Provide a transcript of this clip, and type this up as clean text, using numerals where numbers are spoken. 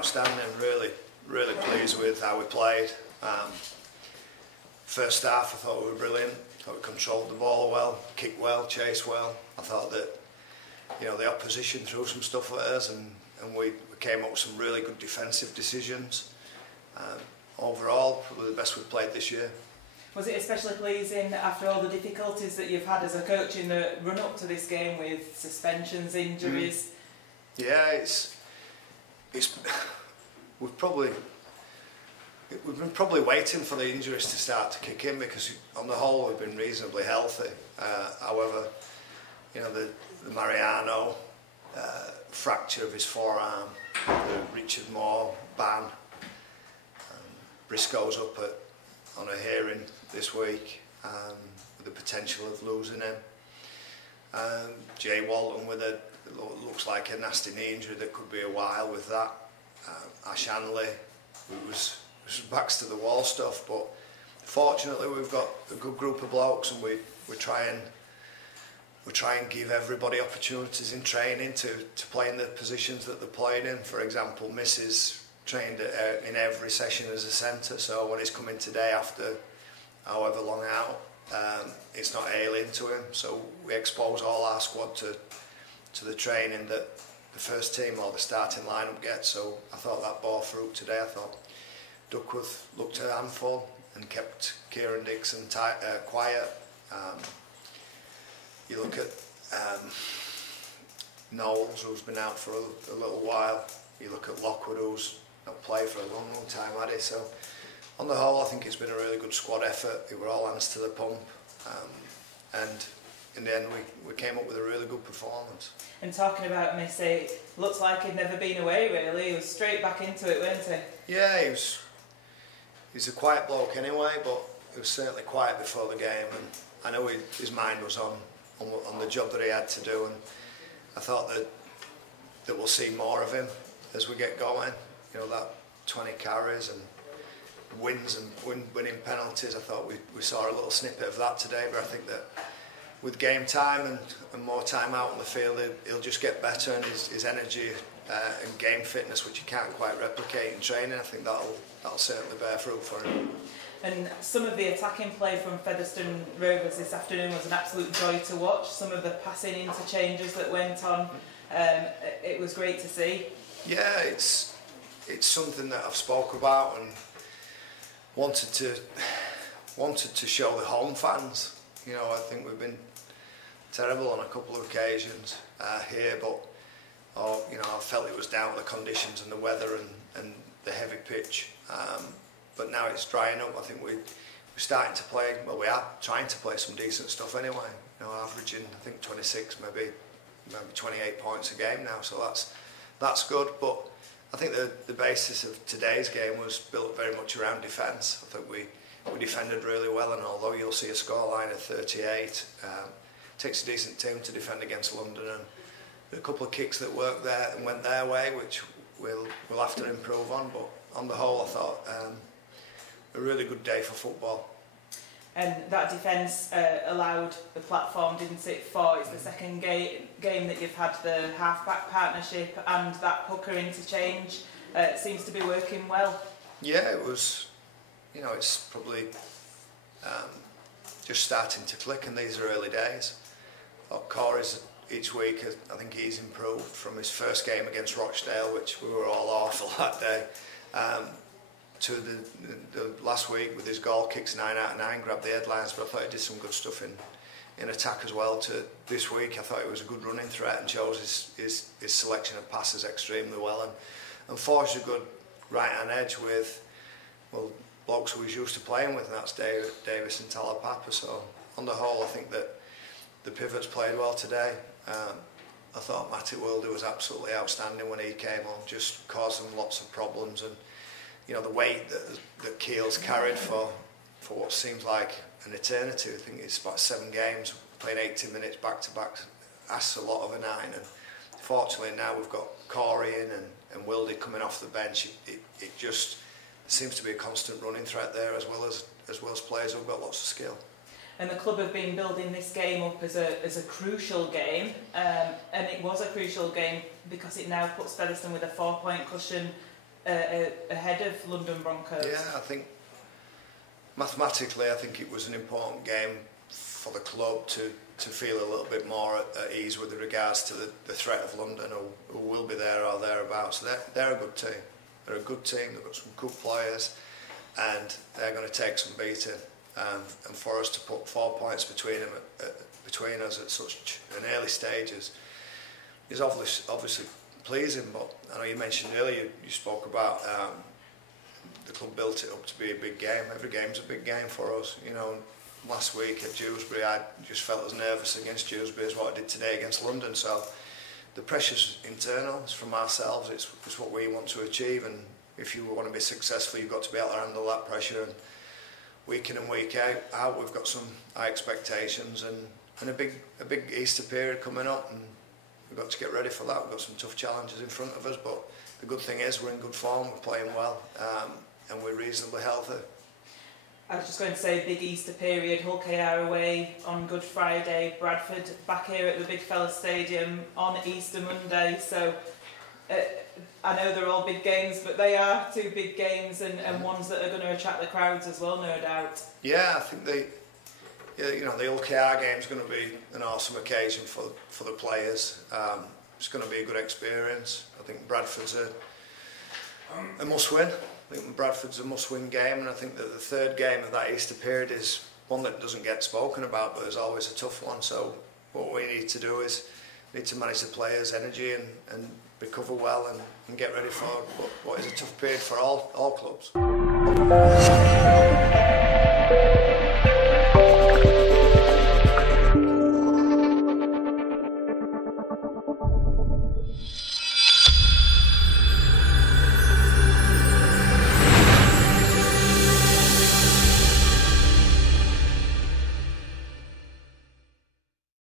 outstanding. Really pleased with how we played. First half, I thought we were brilliant. I thought we controlled the ball well, kicked well, chased well. I thought that the opposition threw some stuff at us, and we came up with some really good defensive decisions. Overall, probably the best we've played this year. Was it especially pleasing after all the difficulties that you've had as a coach in the run-up to this game with suspensions, injuries? Yeah, we've been probably waiting for the injuries to start to kick in, because on the whole we've been reasonably healthy. However, the Mariano fracture of his forearm, the Richard Moore ban, Briscoe's up on a hearing this week with the potential of losing him. Jay Walton with looks like a nasty knee injury that could be a while with that. Ash Hanley, it was backs to the wall stuff, but fortunately we've got a good group of blokes, and we try and give everybody opportunities in training to play in the positions that they're playing in. For example, Mrs. trained in every session as a centre, so when he's coming today after however long out, it's not alien to him. So we expose all our squad to the training that the first team or the starting lineup gets. So I thought that bore fruit today. I thought Duckworth looked a handful and kept Kieran Dixon quiet. You look at Knowles, who's been out for a little while. You look at Lockwood, who's not played for a long time, had he? So on the whole, I think it's been a really good squad effort. It were all hands to the pump, and in the end we came up with a really good performance. And talking about Missy, looks like he'd never been away really. He was straight back into it, weren't he? Yeah, he's a quiet bloke anyway, but he was certainly quiet before the game, and I know his mind was on the job that he had to do, and I thought that we'll see more of him as we get going. That 20 carries and wins and winning penalties, I thought we saw a little snippet of that today, but I think that with game time and more time out on the field, he'll just get better, and his energy and game fitness, which you can't quite replicate in training, I think that'll certainly bear fruit for him. And some of the attacking play from Featherstone Rovers this afternoon was an absolute joy to watch. Some of the passing interchanges that went on, it was great to see. Yeah, it's something that I've spoke about and wanted to show the home fans. I think we've been terrible on a couple of occasions here, but I felt it was down to the conditions and the weather and the heavy pitch. But now it's drying up. I think we're starting to play. Well, we are trying to play some decent stuff anyway. Averaging I think 26, maybe 28 points a game now. So that's good. But I think the basis of today's game was built very much around defence. I think we defended really well, and although you'll see a scoreline of 38, it takes a decent team to defend against London, and a couple of kicks that worked there and went their way, which we'll have to improve on. But on the whole, I thought a really good day for football. And that defence allowed the platform, didn't it, it's the second game that you've had the half-back partnership and that hooker interchange. Seems to be working well. Yeah, it was, it's probably just starting to click in these early days. Corey's each week, I think he's improved from his first game against Rochdale, which we were all awful that day, to the last week with his goal kicks 9 out of 9, grabbed the headlines, but I thought he did some good stuff in attack as well. To this week, I thought it was a good running threat and chose his selection of passes extremely well, and forged a good right hand edge with blokes who he's used to playing with, and that's Davis and Talapapa. So on the whole, I think that the pivots played well today. I thought Matty Wilder was absolutely outstanding when he came on, just causing lots of problems, and the weight that Keel's carried for what seems like an eternity. I think it's about 7 games, playing 80 minutes back to back, asks a lot of a 9, and fortunately now we've got Corey in and Wildy coming off the bench. It just seems to be a constant running threat there, as well as players who've got lots of skill. And the club have been building this game up as a crucial game, and it was a crucial game because it now puts Featherstone with a 4-point cushion ahead of London Broncos. Yeah, I think mathematically, I think it was an important game for the club to feel a little bit more at ease with regards to the threat of London, who will be there or thereabouts. They're a good team. They're a good team. They've got some good players, and they're going to take some beating. And for us to put 4 points between us at such an early stages is obviously pleasing. But I know you mentioned earlier, you spoke about the club built it up to be a big game. Every game's a big game for us. You know, last week at Dewsbury, I just felt as nervous against Dewsbury as what I did today against London. So the pressure's internal. It's from ourselves. It's what we want to achieve. And if you want to be successful, you've got to be able to handle that pressure. And week in and week out, we've got some high expectations and a big Easter period coming up, and we've got to get ready for that. We've got some tough challenges in front of us, but the good thing is we're in good form, we're playing well, and we're reasonably healthy. I was just going to say, big Easter period, Hull KR away on Good Friday, Bradford back here at the Big Fella Stadium on Easter Monday, so I know they're all big games, but they are two big games and ones that are going to attract the crowds as well, no doubt. Yeah, I think the Hull KR game is going to be an awesome occasion for the players. It's going to be a good experience. I think Bradford's a must-win. I think Bradford's a must-win game, and I think that the third game of that Easter period is one that doesn't get spoken about, but is always a tough one. So what we need to do is need to manage the players' energy and recover well and get ready for what is a tough period for all clubs.